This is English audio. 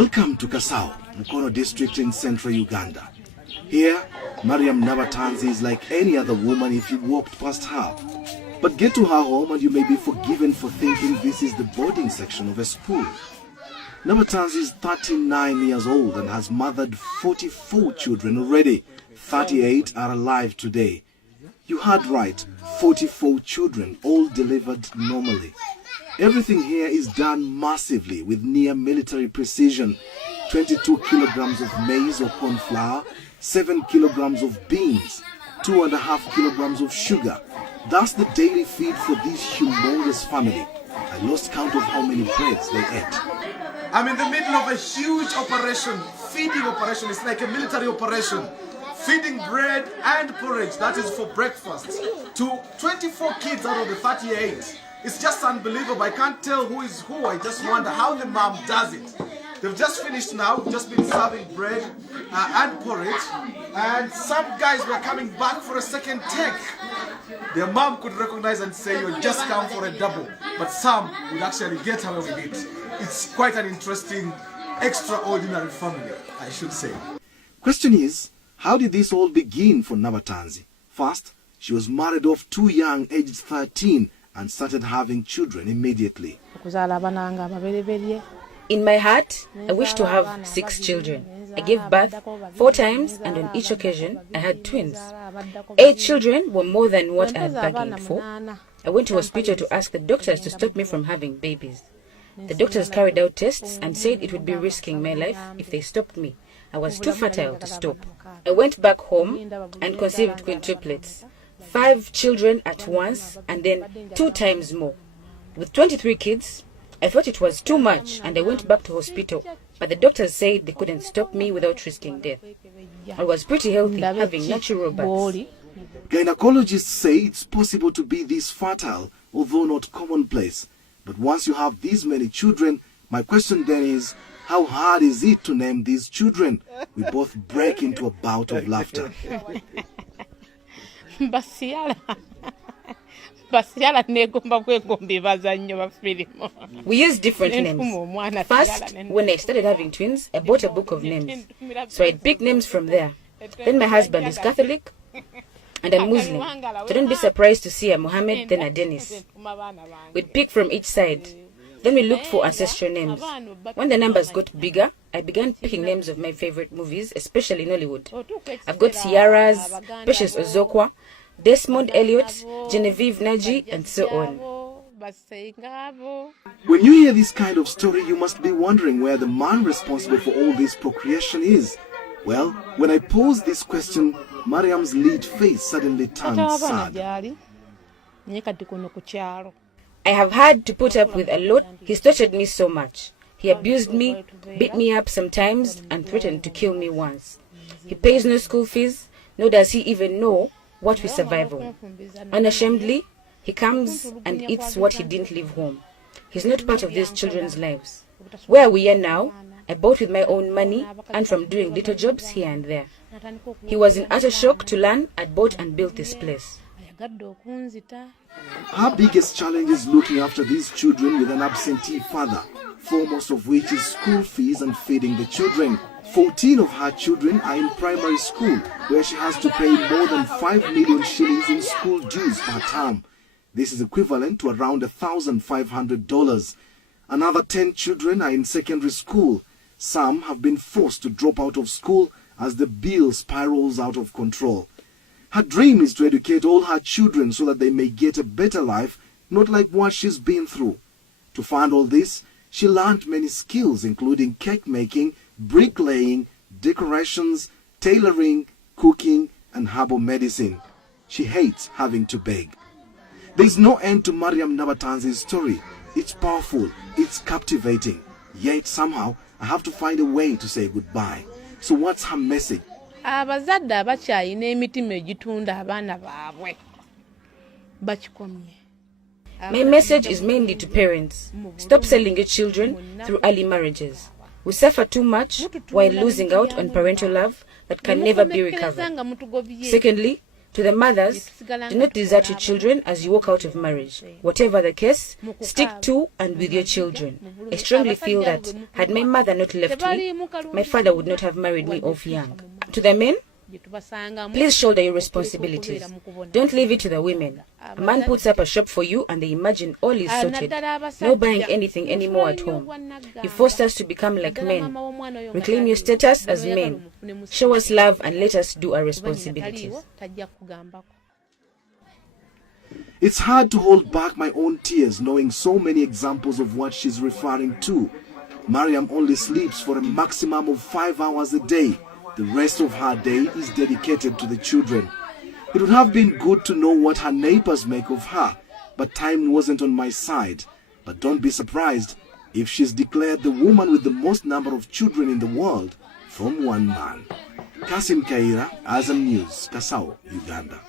Welcome to Kasao, Mukono district in central Uganda. Here, Mariam Nabatanzi is like any other woman if you walked past her. But get to her home and you may be forgiven for thinking this is the boarding section of a school. Nabatanzi is 39 years old and has mothered 44 children already. 38 are alive today. You heard right, 44 children, all delivered normally. Everything here is done massively with near military precision. 22 kilograms of maize or corn flour, 7 kilograms of beans, 2.5 kilograms of sugar. That's the daily feed for this humongous family. I lost count of how many breads they ate. I'm in the middle of a huge operation, feeding operation. It's like a military operation. Feeding bread and porridge, that is for breakfast, to 24 kids out of the 38. It's just unbelievable. I can't tell who is who. I just wonder how the mom does it. They've just finished now, just been serving bread and porridge. And some guys were coming back for a second take. Their mom could recognize and say, you just come for a double. But some would actually get away with it. It's quite an interesting, extraordinary family, I should say. Question is, how did this all begin for Nabatanzi? First, she was married off too young, aged 13, and started having children immediately. In my heart, I wish to have 6 children. I gave birth 4 times, and on each occasion, I had twins. 8 children were more than what I had bargained for. I went to hospital to ask the doctors to stop me from having babies. The doctors carried out tests and said it would be risking my life if they stopped me. I was too fertile to stop. I went back home and conceived quintuplets. 5 children at once and then 2 times more. With 23 kids, I thought it was too much and I went back to hospital. But the doctors said they couldn't stop me without risking death. I was pretty healthy, having natural births. Gynecologists say it's possible to be this fertile, although not commonplace. But once you have these many children, my question then is, how hard is it to name these children? We both break into a bout of laughter. We use different names. First, when I started having twins, I bought a book of names. So I'd pick names from there. Then my husband is Catholic and I'm Muslim. So don't be surprised to see a Mohammed, then a Dennis. We'd pick from each side. Then we looked for ancestral names. When the numbers got bigger, I began picking names of my favorite movies, especially Nollywood. I've got Ciara's, Patience Ozokwa, Desmond Elliot, Genevieve Naji, and so on. When you hear this kind of story, you must be wondering where the man responsible for all this procreation is. Well, when I posed this question, Mariam's lead face suddenly turned sad. I have had to put up with a lot. He's tortured me so much. He abused me, beat me up sometimes, and threatened to kill me once. He pays no school fees, nor does he even know what we survive on. Unashamedly, he comes and eats what he didn't leave home. He's not part of these children's lives. Where we are now, I bought with my own money and from doing little jobs here and there. He was in utter shock to learn I'd bought and built this place. Her biggest challenge is looking after these children with an absentee father, foremost of which is school fees and feeding the children. 14 of her children are in primary school, where she has to pay more than 5 million shillings in school dues per term. This is equivalent to around $1,500. Another 10 children are in secondary school. Some have been forced to drop out of school as the bill spirals out of control. Her dream is to educate all her children so that they may get a better life, not like what she's been through. To fund all this, she learned many skills including cake making, bricklaying, decorations, tailoring, cooking, and herbal medicine. She hates having to beg. There is no end to Mariam Nabatanzi's story. It's powerful, it's captivating. Yet somehow, I have to find a way to say goodbye. So what's her message? Abazadde abakyayina emitima egitunda abaana baabwe bakikomye. My message is mainly to parents. Stop selling your children through early marriages. We suffer too much while losing out on parental love that can never be recovered. Secondly, To the mothers, do not desert your children as you walk out of marriage. Whatever the case, stick to and with your children. I strongly feel that had my mother not left me, my father would not have married me off young. To the men, please shoulder your responsibilities. Don't leave it to the women. A man puts up a shop for you and they imagine all is sorted. No buying anything anymore at home. You forced us to become like men. Reclaim your status as men. Show us love and let us do our responsibilities. It's hard to hold back my own tears knowing so many examples of what she's referring to. Mariam only sleeps for a maximum of 5 hours a day. The rest of her day is dedicated to the children. It would have been good to know what her neighbors make of her, but time wasn't on my side. But don't be surprised if she's declared the woman with the most number of children in the world from one man. Kasim Kaira, Azam News, Kasao, Uganda.